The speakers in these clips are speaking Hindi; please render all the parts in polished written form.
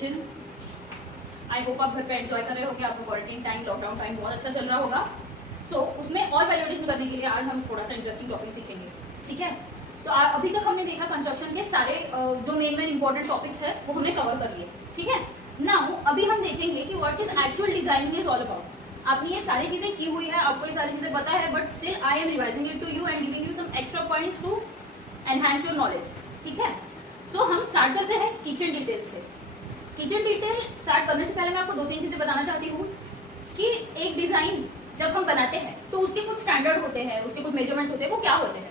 सेशन। आई होप आप घर पे एंजॉय कर रहे होंगे, आपको क्वारंटाइन टाइम, लॉकडाउन टाइम बहुत अच्छा चल रहा होगा। उसमें और वैल्यू एडिशन करने के लिए आज हम थोड़ा सा इंटरेस्टिंग टॉपिक सीखेंगे, ठीक है। तो अभी तक हमने देखा कंस्ट्रक्शन के सारे जो मेन इंपॉर्टेंट टॉपिक्स है वो हमने कवर कर लिए, ठीक है। नाउ अभी हम देखेंगे कि what is actual designing is all about. आपने ये सारी चीजें की हुई है, आपको ये सारी चीजें पता है, but still I am revising it to you and giving you some extra points to enhance your knowledge, ठीक है। सो हम स्टार्ट करते हैं किचन डिटेल से। किचन डिटेल स्टार्ट करने से पहले मैं आपको 2-3 चीजें बताना चाहती हूँ कि एक डिजाइन जब हम बनाते हैं तो उसके कुछ स्टैंडर्ड होते हैं, उसके कुछ मेजरमेंट्स होते हैं, वो क्या होते हैं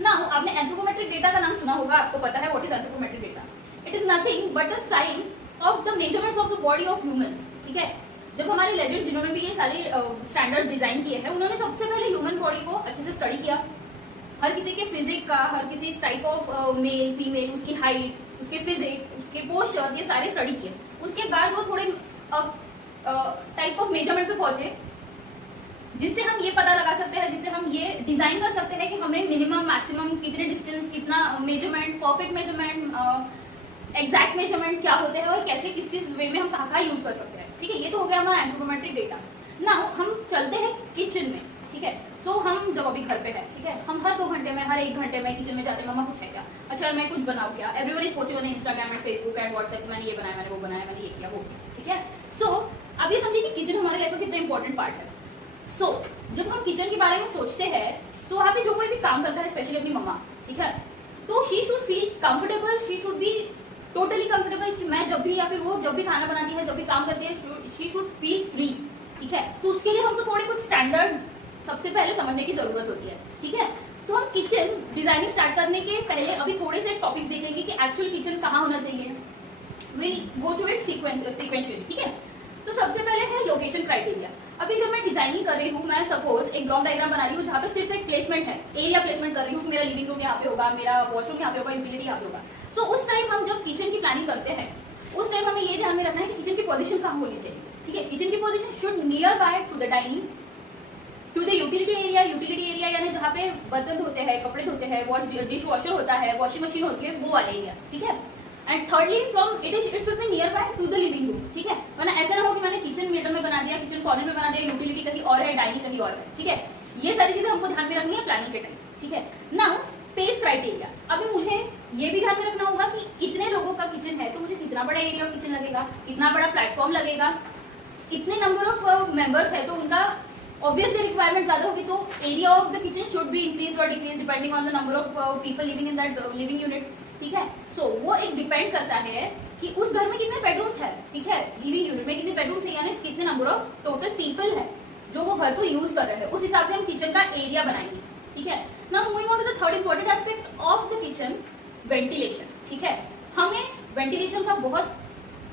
ना। आपने एंथ्रोपोमेट्रिक डेटा का नाम सुना होगा, आपको पता है what is anthropometric data. It is nothing but the size of the measurements of the body of human, ठीक है। जब हमारे लेजेंड जिन्होंने भी ये सारी स्टैंडर्ड डिजाइन किए हैं, उन्होंने सबसे पहले ह्यूमन बॉडी को अच्छे से स्टडी किया, हर किसी के फिजिक का, हर किसी टाइप ऑफ मेल फीमेल, उसकी हाइट, उसके फिजिक, उसके पोस्चर्स, ये सारे स्टडी किए। उसके बाद वो थोड़े टाइप ऑफ मेजरमेंट पे पहुंचे जिससे हम ये पता लगा सकते हैं, जिससे हम ये डिजाइन कर सकते हैं कि हमें मिनिमम मैक्सिमम कितने डिस्टेंस, कितना measurement, perfect measurement, exact measurement क्या होते हैं और कैसे किस किस वे में हम कहाँ यूज कर सकते हैं, ठीक है। ये तो हो गया हमारा एंथ्रोपोमेट्रिक डेटा। नाउ हम चलते हैं किचन में, ठीक है। सो हम जब अभी घर पे है, ठीक है, हम हर 2 घंटे में, हर 1 घंटे में किचन में जाते हैं, मम्मा कुछ है क्या, अच्छा मैं कुछ बनाऊँ क्या, everyone is posting on Instagram and Facebook and WhatsApp, मैंने ये बनाया, मैंने वो बनाया, मैंने ये किया, वो किया, ठीक है। सो अब ये समझिए कि किचन हमारे लाइफ का कितना इंपॉर्टेंट पार्ट है। सो जब हम किचन के बारे में सोचते हैं तो वहाँ पे जो कोई भी काम करता है, स्पेशली अपनी मम्मा, ठीक है, तो she should feel comfortable, she should be totally comfortable कि मैं जब भी या फिर वो जब भी खाना बनाती है, जब भी काम करती है, शी शुड फील फ्री, ठीक है। तो उसके लिए हमको थोड़े कुछ स्टैंडर्ड सबसे पहले समझने की जरूरत होती है, ठीक है। तो हम किचन डिजाइनिंग स्टार्ट करने के पहले अभी थोड़े से टॉपिक्स देखेंगे कि एक्चुअल किचन कहाँ होना चाहिए। Will go through it sequentially, ठीक है। तो सबसे पहले है लोकेशन क्राइटेरिया। अभी जब मैं डिजाइनिंग कर रही हूँ, मैं सपोज एक ब्लॉक डायग्राम बना रही हूँ जहाँ पे सिर्फ एक प्लेसमेंट है, एरिया प्लेसमेंट कर रही हूँ, मेरा लिविंग रूम यहाँ पे होगा, मेरा वॉशरूम यहाँ पे होगा, यूटिलिटी यहाँ पे होगा। सो उस टाइम हम जब किचन की प्लानिंग करते हैं, उस टाइम हमें ये ध्यान में रखना है कि किचन की पोजीशन कहाँ होनी चाहिए, ठीक है। किचन की position should nearby to the dining, to the utility area. Utility area यानी जहाँ पे बर्तन धोते हैं, कपड़े धोते हैं, डिश वॉशर होता है, वॉशिंग मशीन होती है, वो वाला एरिया, ठीक है। And thirdly from it should be near by to the living room, ठीक है। वरना ऐसा ना हो कि मैंने किचन मिडल में बना दिया, किचन कॉर्नर में बना दिया, यूटिलिटी कहीं और है, डाइनिंग कहीं और है, ठीक है। ये सारी चीजें हमको ध्यान में रखनी है प्लानिंग के टाइम, ठीक है। Now space criteria. अभी मुझे ये भी ध्यान में रखना होगा कि इतने लोगों का किचन है तो मुझे कितना बड़ा एरिया ऑफ किचन लगेगा, कितना बड़ा प्लेटफॉर्म लगेगा, इतने नंबर ऑफ मेंबर्स है तो उनका ऑब्वियसली रिक्वायरमेंट ज्यादा होगी, तो area of the kitchen should be increase और decrease depending on the number of people living in that living unit, ठीक है। सो वो एक डिपेंड करता है कि उस घर में कितने बेडरूम्स है, ठीक है, लिविंग यूनिट में कितने बेडरूम्स है, यानी कितने नंबर ऑफ टोटल पीपल है जो वो घर को यूज कर रहे हैं, उस हिसाब से हम किचन का एरिया बनाएंगे, ठीक है। Now moving on to the third important aspect of the kitchen, ventilation, ठीक है। हमें वेंटिलेशन का बहुत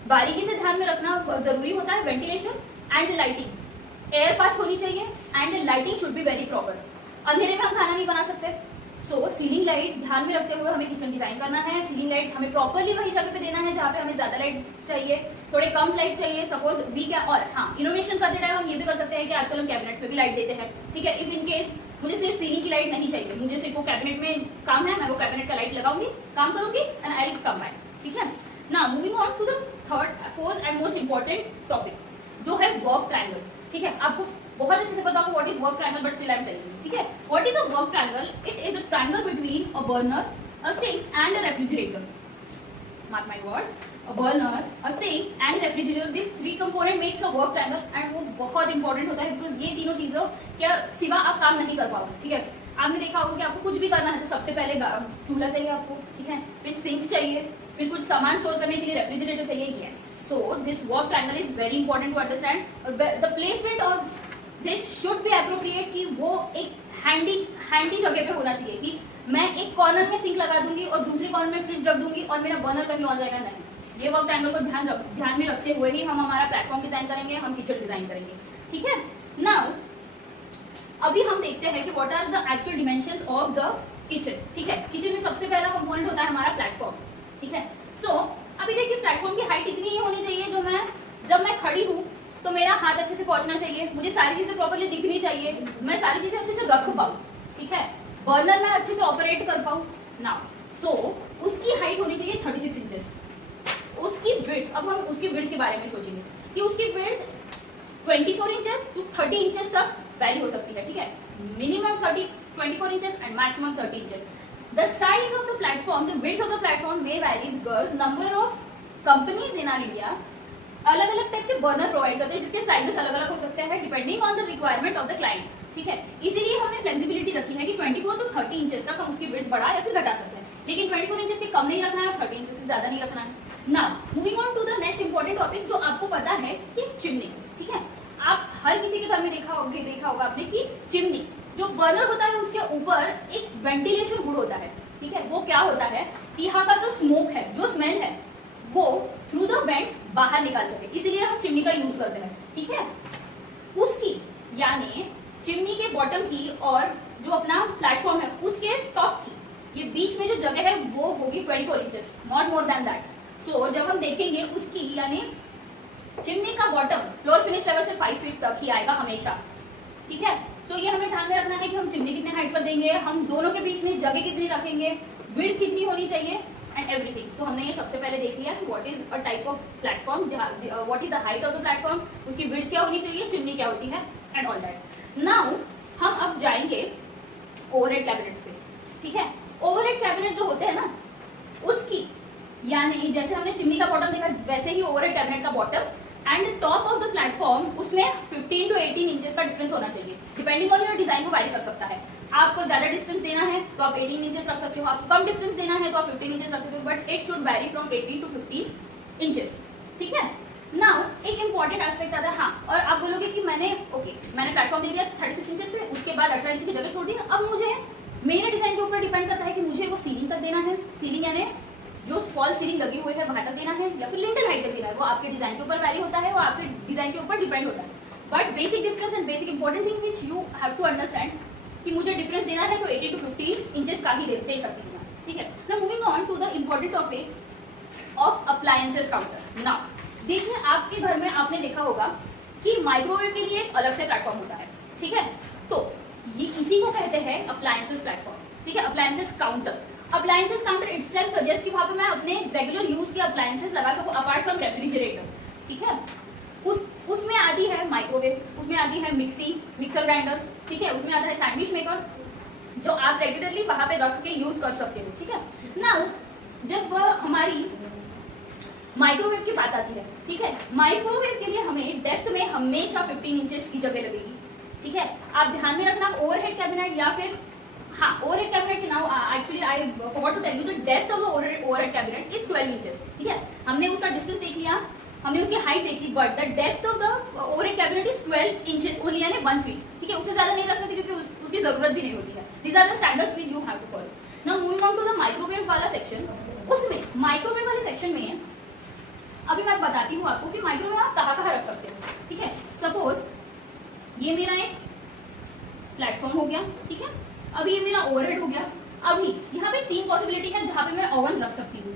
बारीकी से ध्यान में रखना जरूरी होता है। Ventilation and lighting, air pass होनी चाहिए and lighting should be very proper. अंधेरे में हम खाना नहीं बना सकते, सो सीलिंग लाइट ध्यान में रखते हुए हमें किचन डिजाइन करना है। सीलिंग लाइट हमें प्रॉपरली वही जगह पे देना है जहाँ पे हमें ज्यादा लाइट चाहिए, थोड़े कम लाइट चाहिए, सपोज वी क्या। और हाँ, इनोवेशन करते टाइम हम ये भी कर सकते हैं कि आजकल हम कैबिनेट पे भी लाइट देते हैं, ठीक है। इफ इन केस मुझे सिर्फ सीलिंग की लाइट नहीं चाहिए, मुझे सिर्फ वो कैबिनेट में काम है, मैं वो कैबिनेट का लाइट लगाऊंगी, काम करूंगी and I will come back, ठीक है ना। Moving on to the fourth and most important topic जो है वर्क ट्रायंगल, ठीक है। आपको बहुत अच्छे से पता होगा what is work triangle, but still I am telling you, ठीक है। What is a work triangle? It is a triangle between a burner, a sink and a refrigerator. Mark my words, a burner, a sink and refrigerator, this 3 component makes a work triangle. And वो बहुत इंपॉर्टेंट होता है बिकॉज ये तीनों चीजों के सिवा आप काम नहीं कर पाओगे, ठीक है। आपने देखा होगा कि आपको कुछ भी करना है तो सबसे पहले चूल्हा चाहिए आपको, ठीक है, फिर सिंक चाहिए, फिर कुछ सामान स्टोर करने के लिए रेफ्रिजरेटर चाहिए, yes. So this work triangle is very important to understand. The placement of this should be appropriate कि वो एक हैंडी जगह पे होना चाहिए कि मैं एक कॉर्नर में सिंक लगा दूंगी और दूसरे कॉर्नर में फ्रिज रख दूंगी और मेरा बर्नर कहीं और जाएगा, नहीं। ये वर्क ट्रायंगल को ध्यान में रखते हुए ही हम हमारा प्लेटफॉर्म डिजाइन करेंगे, हम किचन डिजाइन करेंगे, ठीक है। नाउ अभी हम देखते हैं कि what are the actual dimensions of the kitchen, ठीक है। किचन में सबसे पहला कंपोनेंट होता है हमारा प्लेटफॉर्म, ठीक है। सो अभी देखिए प्लेटफॉर्म की हाइट इतनी ही होनी चाहिए जो जब मैं खड़ी हूँ तो मेरा हाथ अच्छे से पहुंचना चाहिए, मुझे सारी चीजें प्रॉपर्ली दिखनी चाहिए, मैं सारी चीजें अच्छे से रख पाऊँ, ठीक है। बर्नर में अच्छे से ऑपरेट कर पाऊँ। नाउ सो उसकी हाइट होनी चाहिए 36 इंचेस, उसकी विड्थ, अब हम उसकी विड्थ के बारे में सोचेंगे कि उसकी विड्थ 24 इंचेस टू 30 इंचेस तक वैरी हो सकती है, ठीक है, minimum 24 inches and maximum 30 inches. The size of the platform, the width of the platform may vary because number of companies in our India अलग अलग टाइप के बर्नर प्रोवाइड करते हैं जिसके साइजेस अलग अलग हो सकते हैं depending on the requirement of the client, ठीक है। इसीलिए हमने फ्लेक्सिबिलिटी रखी है कि 24 टू 30 इंचेस तक हम उसकी विड्थ बढ़ा या फिर घटा सकते हैं, लेकिन 24 इंचेस से कम नहीं रखना है, 30 इंचेस से ज्यादा नहीं रखना है। Now moving on to the next important topic जो आपको पता है कि चिमनी, ठीक है। आप हर किसी के घर में देखा होगा आपने कि चिमनी जो बर्नर होता है उसके ऊपर एक वेंटिलेशन हुड होता है, ठीक है। वो क्या होता है कि यहाँ का जो स्मोक है, जो स्मेल है, वो थ्रू द वेंट बाहर निकाल सके, इसीलिए हम चिमनी का यूज करते हैं, ठीक है। उसकी यानी चिमनी के बॉटम की और जो अपना प्लेटफॉर्म है उसके टॉप की ये बीच में जो जगह है वो होगी 24 inches, not more than that. So जब हम देखेंगे उसकी यानी चिमनी का बॉटम फ्लोर फिनिश लेवल से 5 फीट तक ही आएगा हमेशा, ठीक है। तो ये हमें ध्यान में रखना है कि हम चिमनी कितने हाइट पर देंगे, हम दोनों के बीच में जगह कितनी रखेंगे, विड्थ कितनी होनी चाहिए एंड एवरीथिंग। सो हमने ये सबसे पहले देख लिया कि what is a type of platform, what is the height of the platform, उसकी विड्थ क्या होनी चाहिए, चिमनी क्या होती है एंड ऑल दैट। नाउ हम अब जाएंगे ओवरहेड कैबिनेट्स पे, ठीक है। ओवरहेड कैबिनेट जो होते हैं ना उसकी यानी जैसे हमने चिमनी का बॉटम देखा वैसे ही ओवरहेड कैबिनेट का bottom and top of the platform उसमें 15 टू 18 इंचेस का डिफरेंस होना चाहिए, डिपेंडिंग ऑन योर डिजाइन को वैरी कर सकता है। आपको ज्यादा डिस्टेंस देना है तो आप 18 इंचेस रख सकते हो, आपको कम डिफरेंस देना है तो आप 15 इंचेस रख सकते हो, but it should vary from 18 to 15 inches, ठीक है। नाउ एक इंपॉर्टेंट एस्पेक्ट आता है, हाँ, और आप बोलोगे कि मैंने प्लेटफॉर्म दे दिया 36 इंचेस पे, उसके बाद 18 इंच की जगह छोड़ दी, अब मुझे मेरे डिजाइन के ऊपर डिपेंड करता है कि मुझे वो सीलिंग तक देना है, सीलिंग यानी जो फॉल सीलिंग लगी हुई है वहां तक देना है या फिर लिंटल हाइट तक देना है, वो आपके डिजाइन के ऊपर वैरी होता है, वो आपके डिजाइन के ऊपर डिपेंड होता है। But basic difference and basic important thing which you have to understand कि मुझे डिफरेंस देना है तो 18 टू 15 इंचेस का ही दे सकती हूँ, ठीक है। Now moving on to the important topic of appliances counter. Now देखिए आपके घर में आपने देखा होगा कि माइक्रोवेव के लिए एक अलग से प्लेटफॉर्म होता है, ठीक है। तो ये इसी को कहते हैं अप्लायंसेस प्लेटफॉर्म, ठीक है, appliances counter. Appliances counter itself suggest कि वहां पे मैं अपने रेगुलर यूज के अप्लायंसेस लगा सकूं अपार्ट फ्रॉम रेफ्रिजरेटर, ठीक है। उसमें आती है माइक्रोवेव, उसमें आती है मिक्सर ग्राइंडर, ठीक है, उसमें आता है सैंडविच मेकर जो आप रेगुलरली वहां पे रख के यूज कर सकते हो, ठीक है। नाउ जब हमारी माइक्रोवेव की बात आती है, ठीक है, माइक्रोवेव के लिए हमें डेप्थ में हमेशा 15 इंचेस की जगह लगेगी, ठीक है। आप ध्यान में रखना ओवरहेड कैबिनेट या फिर overhead cabinet now actually I forgot to tell you the depth of the overhead cabinet is 12 inches, ठीक है। हमने उसका डिस्टेंस देख लिया, हमने उसकी हाइट देख ली, but the depth of the overhead cabinet is 12 inches only यानी 1 फीट, ठीक है। उससे ज्यादा नहीं रख सकते क्योंकि उसकी जरूरत भी नहीं होती है। These are the standards which you have to follow. Now moving on to the microwave वाला सेक्शन, उसमें माइक्रोवेव वाले सेक्शन में अभी मैं बताती हूँ आपको कि माइक्रोवेव आप कहाँ रख सकते हो, ठीक है। सपोज ये मेरा एक प्लेटफॉर्म हो गया, ठीक है, अभी ये मेरा ओवरहेड हो गया। अभी यहाँ पे 3 पॉसिबिलिटी है जहाँ पे मैं ओवन रख सकती हूँ।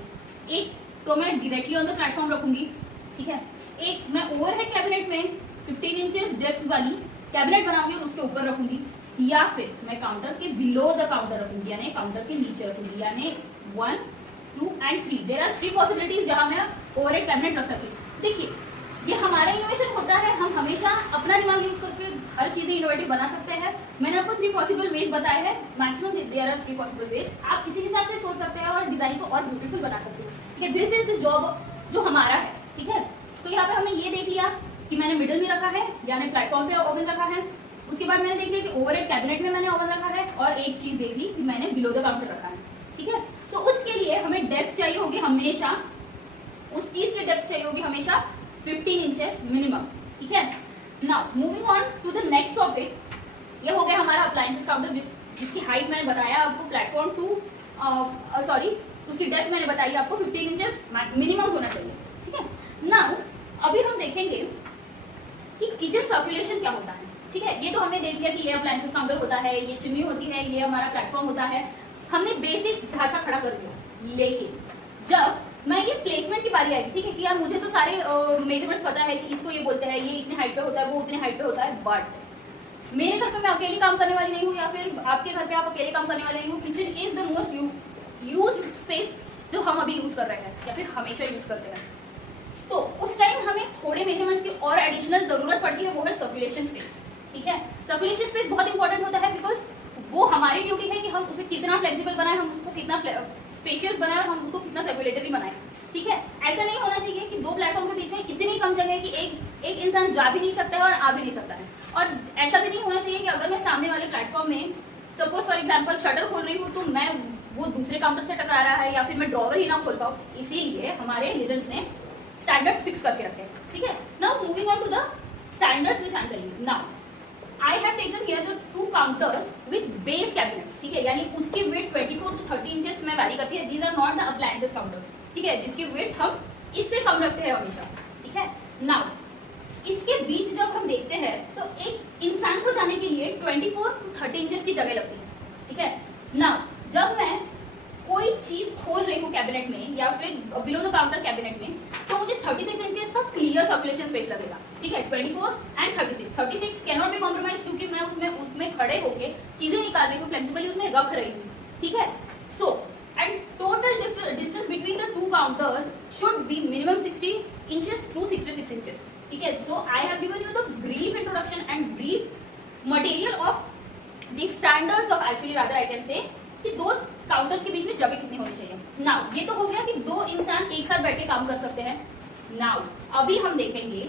एक तो मैं डायरेक्टली ऑन द प्लेटफॉर्म रखूंगी, ठीक है। एक मैं ओवरहेड कैबिनेट में 15 इंचेस डेप्थ वाली कैबिनेट बनाऊंगी और उसके ऊपर रखूंगी, या फिर मैं काउंटर के बिलो द काउंटर रखूंगी यानी काउंटर के नीचे रखूंगी, यानी 1, 2 एंड 3। देयर आर 3 पॉसिबिलिटीज जहाँ मैं ओवरहेड कैबिनेट रख सकती हूँ। देखिए ये हमारा इनोवेशन होता है, हम हमेशा अपना दिमाग यूज करके हर चीजें इनोवेटिव बना सकते हैं। मैंने आपको 3 पॉसिबल वेज बताए हैं, maximum there are 3 possible ways. आप इसी हिसाब से सोच सकते हैं और डिजाइन को और ब्यूटीफुल बना सकते हैं, ठीक है। दिस इज द जॉब जो हमारा है, ठीक है। तो यहाँ पे हमने ये देख लिया कि मैंने मिडिल में रखा है यानी प्लेटफॉर्म पे ओवन रखा है। उसके बाद मैंने देख लिया कि ओवरहेड कैबिनेट में मैंने ओवन रखा है, और एक चीज देख ली कि मैंने बिलो द काउंटर रखा है, ठीक है। तो उसके लिए हमें डेप्थ चाहिए होगी हमेशा, उस चीज की डेप्थ चाहिए होगी हमेशा 15 इंचेस मिनिमम, ठीक है। Now moving on to the next topic, ये हो गया हमारा अप्लायंसेस काउंटर जिसकी हाइट मैंने बताया आपको प्लेटफॉर्म टू उसकी डेप्थ मैंने बताई आपको 15 इंचेस मिनिमम होना चाहिए, ठीक है। नाउ अभी हम देखेंगे कि किचन सर्कुलेशन क्या होता है, ठीक है। ये तो हमने देख लिया कि ये अप्लायंसेस काउंटर होता है, ये चिमनी होती है, ये हमारा प्लेटफॉर्म होता है, हमने बेसिक ढांचा खड़ा कर दिया। लेकिन जब मैं ये प्लेसमेंट की बारी आएगी, ठीक है, कि यार मुझे तो सारे मेजरमेंट्स पता है कि इसको ये बोलते हैं, ये इतने हाइट पे होता है, वो उतने हाइट पे होता है, बट मेरे घर पे मैं अकेले काम करने वाली नहीं हूँ या फिर आपके घर पे आप अकेले काम करने वाले नहीं हूँ। Kitchen is the most used space जो हम अभी यूज कर रहे हैं या फिर हमेशा यूज करते हैं। तो उस टाइम हमें थोड़े मेजरमेंट्स की और एडिशनल जरूरत पड़ती है, वो है सर्कुलेशन स्पेस। ठीक है, सर्कुलेशन स्पेस बहुत इंपॉर्टेंट होता है बिकॉज वो हमारी ड्यूटी है कि हम उसे कितना फ्लेक्सिबल बनाए, हम उसको कितना स्पेशियस बनाए और हम उसको कितना सर्कुलेटरी बनाए। ठीक है, ऐसा नहीं होना चाहिए कि दो प्लेटफॉर्म के बीच में इतनी कम जगह है कि एक इंसान जा भी नहीं सकता है और आ भी नहीं सकता है। और ऐसा भी नहीं होना चाहिए कि अगर मैं सामने वाले प्लेटफॉर्म में सपोज फॉर एग्जाम्पल शटर खोल रही हूँ तो मैं वो दूसरे काउंटर से टकरा रहा है या फिर मैं ड्रॉवर ही ना खोल पाऊँ। इसीलिए हमारे लीडर्स ने स्टैंडर्ड्स फिक्स करके रखे हैं। ठीक है, now moving on to the standards which I am telling you. Now I have taken here the two counters with base cabinets। ठीक है, यानी उसकी width 24 to 30 इंचेस में वैरी करती है। These are not the appliances counters। ठीक है, जिसकी width हम इससे कम रखते हैं हमेशा। ठीक है, now इसके बीच जब हम देखते हैं तो एक इंसान को जाने के लिए 24 to 30 इंचेस की जगह लगती है। ठीक है, now जब मैं कोई चीज खोल रही हूँ कैबिनेट में या फिर बिलो द काउंटर कैबिनेट में, तो मुझे 36 इंचेस का क्लियर सर्कुलेशन स्पेस लगेगा। ठीक है, 24 and 36 can not be compromise, क्योंकि मैं उसमें खड़े होके चीजें निकाल रही हूँ, फ्लेक्सिबली उसमें रख रही हूँ। ठीक है, so and total distance between the two counters should be minimum 60 inches to 66 inches. ठीक है, so I have given you the brief introduction and brief material of the standards of, actually rather I can say कि दो काउंटर्स के बीच में जगह कितनी होनी चाहिए। नाउ ये तो हो गया कि दो इंसान एक साथ बैठ के काम कर सकते हैं। नाउ अभी हम देखेंगे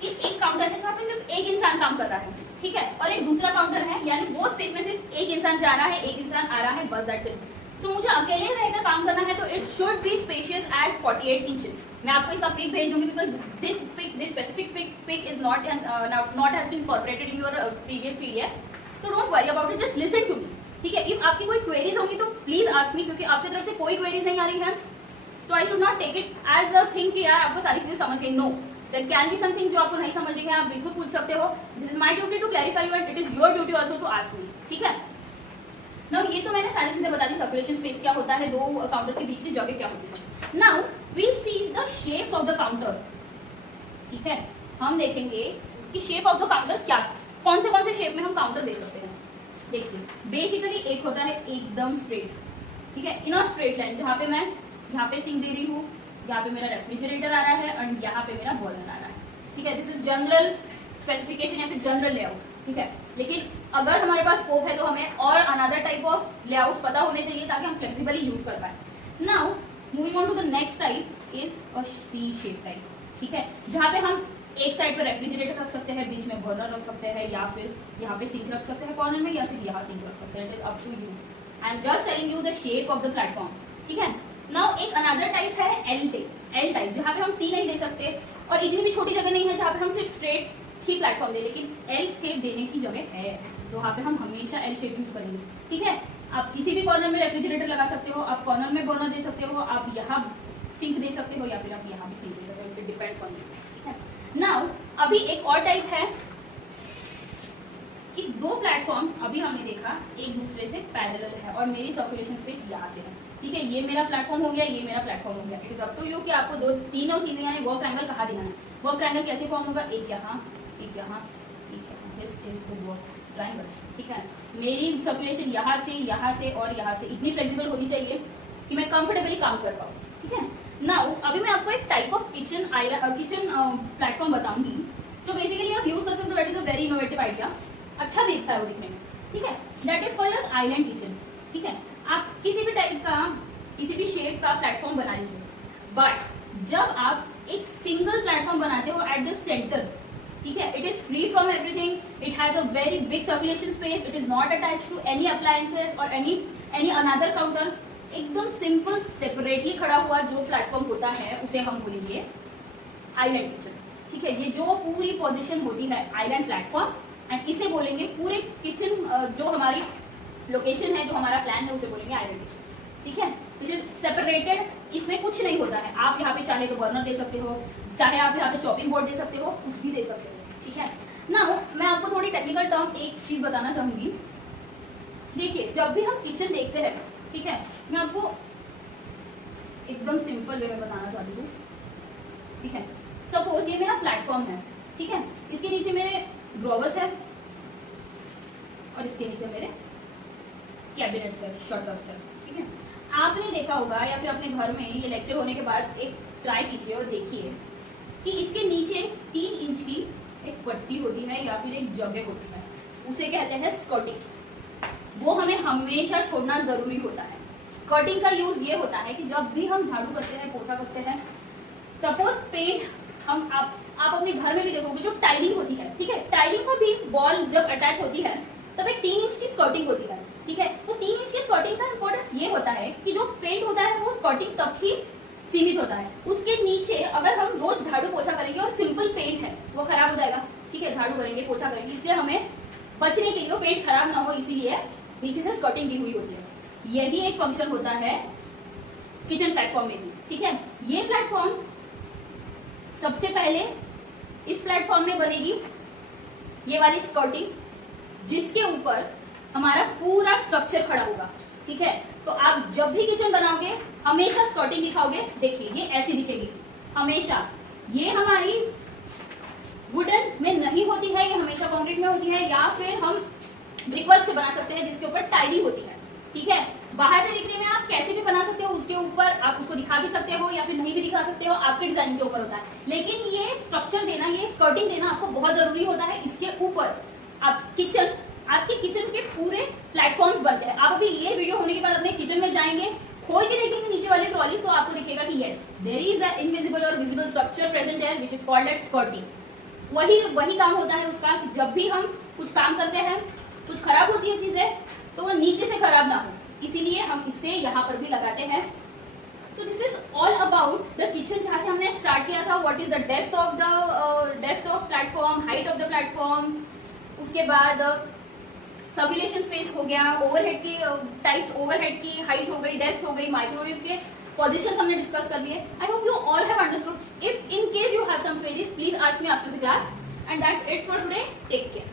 कि एक काउंटर है जहाँ पे सिर्फ एक इंसान काम कर रहा है। ठीक है, और एक दूसरा काउंटर है यानी वो स्पेस में सिर्फ एक इंसान जा रहा है, एक इंसान आ रहा है, बस दैट्स इट। सो मुझे अकेले रहकर काम करना है तो it should be spacious as 48 inches. मैं आपको इसका पिक भेज दूंगी because this specific pic is not has been incorporated in your previous PDF, तो don't worry about it, just listen to me. ठीक है, इफ आपकी कोई क्वेरीज होंगी तो प्लीज आस्क मी, क्योंकि आपकी तरफ से कोई क्वेरीज नहीं आ रही है। So I should not take it as a thing कि यार आपको सारी चीजें समझ गई। No, there can be some things जो आपको नहीं समझ रही है, आप बिल्कुल पूछ सकते हो। This is my duty to clarify you and it is your duty also to ask me. ठीक है, नाउ ये तो मैंने सारी चीजें बता दी, सर्कुलेशन स्पेस क्या होता है, दो काउंटर्स के बीच में जगह क्या होती है। Now we'll see the shapes of the counter. ठीक है, हम देखेंगे कि शेप ऑफ द काउंटर क्या, कौन से शेप में हम काउंटर दे सकते हैं। देखिए, बेसिकली एक होता है एकदम स्ट्रेट। ठीक है, इन अ स्ट्रेट लाइन, जहाँ पे मैं यहाँ पे सिंक दे रही हूँ, यहाँ पे मेरा रेफ्रिजरेटर आ रहा है एंड यहाँ पे मेरा बॉयलर आ रहा है। ठीक है, दिस इज जनरल स्पेसिफिकेशन या फिर जनरल लेआउट। ठीक है, लेकिन अगर हमारे पास स्कोप है तो हमें और अनदर टाइप ऑफ लेआउट्स पता होने चाहिए ताकि हम फ्लेक्सिबली यूज कर पाए। Now moving on to the next type is a C shape type. ठीक है, जहाँ पे हम एक साइड पर रेफ्रिजरेटर रख सकते हैं, बीच में बर्नर रख सकते हैं, या फिर यहाँ पे सिंक रख सकते हैं कॉर्नर में, या फिर यहाँ सिंक रख सकते हैं। It is up to you, I am just telling you the shape of the platform. ठीक है, नाउ एक अनदर टाइप है एल टाइप, जहाँ पे हम सी नहीं दे सकते और इतनी भी छोटी जगह नहीं है जहाँ पे हम सिर्फ स्ट्रेट ही प्लेटफॉर्म दे, लेकिन एल शेप देने की जगह है, तो वहाँ पे हम हमेशा एल शेप यूज करेंगे। ठीक है, आप किसी भी कॉर्नर में रेफ्रिजरेटर लगा सकते हो, आप कॉर्नर में बर्नर दे सकते हो, आप यहाँ सिंक दे सकते हो, या फिर आप यहाँ भी सिंक दे सकते हो, इट डिपेंड्स ऑन यू। ठीक है, नाउ अभी एक और टाइप है कि दो प्लेटफॉर्म अभी हमने देखा एक दूसरे से पैरेलल है और मेरी सर्कुलेशन स्पेस यहाँ से है। ठीक है, ये मेरा प्लेटफॉर्म हो गया, ये मेरा प्लेटफॉर्म हो गया। It is up to you कि आपको तीनों चीजें यानी वर्क ट्रायंगल कहाँ देना है। वर्क ट्रायंगल कैसे फॉर्म होगा, एक यहाँ, एक यहाँ, एक यहाँ, this is the work triangle. ठीक है, मेरी सर्कुलेशन यहाँ से और यहाँ से इतनी फ्लेक्सिबल होनी चाहिए कि मैं कंफर्टेबली काम कर पाऊँ। ठीक है, नाउ अभी मैं आपको एक टाइप ऑफ किचन प्लेटफॉर्म बताऊंगी जो बेसिकली आप यूज कर सकते हो। That is a very innovative idea, अच्छा भी दिखता है वो दिखने में। ठीक है, that is called as island kitchen. ठीक है, आप किसी भी टाइप का किसी भी शेप का प्लेटफॉर्म बना लीजिए, बट जब आप एक सिंगल प्लेटफॉर्म बनाते हो एट द सेंटर, ठीक है, it is free from everything, it has a very big circulation space, it is not attached to any appliances और एनी अनदर काउंटर, एकदम सिंपल सेपरेटली खड़ा हुआ जो प्लेटफॉर्म होता है उसे हम बोलेंगे आइलैंड किचन। ठीक है, ये जो पूरी पोजीशन होती है आइलैंड प्लेटफॉर्म, एंड इसे बोलेंगे पूरे किचन जो हमारी लोकेशन है, जो हमारा प्लान है, उसे बोलेंगे आइलैंड किचन। ठीक है, दिस इज सेपरेटेड, इसमें कुछ नहीं होता है। आप यहाँ पे चाहे तो बर्नर दे सकते हो, चाहे आप यहाँ पे चॉपिंग बोर्ड दे सकते हो, कुछ भी दे सकते हो। ठीक है, नाउ मैं आपको थोड़ी टेक्निकल टर्म एक चीज बताना चाहूंगी। देखिए, जब भी हम किचन देखते हैं, ठीक है, मैं आपको एकदम सिंपल वे में बताना चाहती हूँ। ठीक है, सपोज ये मेरा प्लेटफॉर्म है। ठीक है, इसके नीचे मेरे ड्रॉवर्स है और इसके नीचे मेरे कैबिनेट्स है, शटर्स है। ठीक है, आपने देखा होगा या फिर अपने घर में ये लेक्चर होने के बाद एक ट्राई कीजिए और देखिए कि इसके नीचे 3 इंच की एक पट्टी होती है या फिर एक जगह होती है, उसे कहते हैं स्कर्टिंग। वो हमें हमेशा छोड़ना जरूरी होता है। स्कर्टिंग का यूज ये होता है कि जब भी हम झाड़ू करते हैं, पोछा करते हैं, सपोज पेंट हम आप अपने घर में भी देखोगे जो टाइलिंग होती है, ठीक है, टाइलिंग को भी वॉल जब अटैच होती है तब एक 3 इंच की स्कर्टिंग होती है, ठीक है। तो 3 इंच की स्कर्टिंग का इंपॉर्टेंस ये होता है कि जो पेंट होता है वो स्कर्टिंग तक ही सीमित होता है। उसके नीचे अगर हम रोज झाड़ू पोछा करेंगे और सिंपल पेंट है वो खराब हो जाएगा, ठीक है, झाड़ू करेंगे, पोछा करेंगे, इसलिए हमें बचने के लिए वो पेंट खराब ना हो इसीलिए नीचे से स्कर्टिंग दी हुई होती है। यही एक फंक्शन होता है किचन प्लेटफॉर्म में भी, ठीक है। ये प्लेटफॉर्म सबसे पहले इस प्लेटफॉर्म में बनेगी ये वाली स्कर्टिंग, जिसके ऊपर हमारा पूरा स्ट्रक्चर खड़ा होगा, ठीक है। तो आप जब भी किचन बनाओगे हमेशा स्कर्टिंग दिखाओगे, देखिए ये ऐसी दिखेगी हमेशा। ये हमारी वुडन में नहीं होती है, ये हमेशा कंक्रीट में होती है, या फिर हम ब्रिकवर्क से बना सकते हैं जिसके ऊपर टाइलिंग होती है, ठीक है। बाहर से दिखने में आप कैसे भी बना सकते हो, उसके ऊपर आप उसको दिखा भी सकते हो या फिर नहीं भी दिखा सकते हो, आपके डिजाइन के ऊपर होता है। लेकिन ये स्ट्रक्चर देना, ये स्कर्टिंग देना आपको बहुत जरूरी होता है। इसके ऊपर आपके किचन के पूरे प्लेटफॉर्म्स बनते हैं। आप अभी ये वीडियो होने के बाद अपने किचन में जाएंगे, खोल के देखेंगे नीचे वाले ट्रॉलीज, तो आपको दिखेगा कि yes there is a invisible और visible structure present there which is called as skirting. वही काम होता है उसका, जब भी हम कुछ काम करते हैं, कुछ खराब होती है चीजें, तो वो नीचे से खराब ना हो, इसीलिए हम इसे यहाँ पर भी लगाते हैं। So this is all about the kitchen, जहाँ से हमने स्टार्ट किया था। What is the depth of platform, height of the platform, उसके बाद सबलेशन स्पेस हो गया, ओवरहेड की टाइप, ओवरहेड की हाइट हो गई, डेप्थ हो गई, माइक्रोवेव के पोजीशन हमने डिस्कस कर लिए। I hope you all have understood. If in case you have some queries please ask me after the class, and that's it for today. Take care.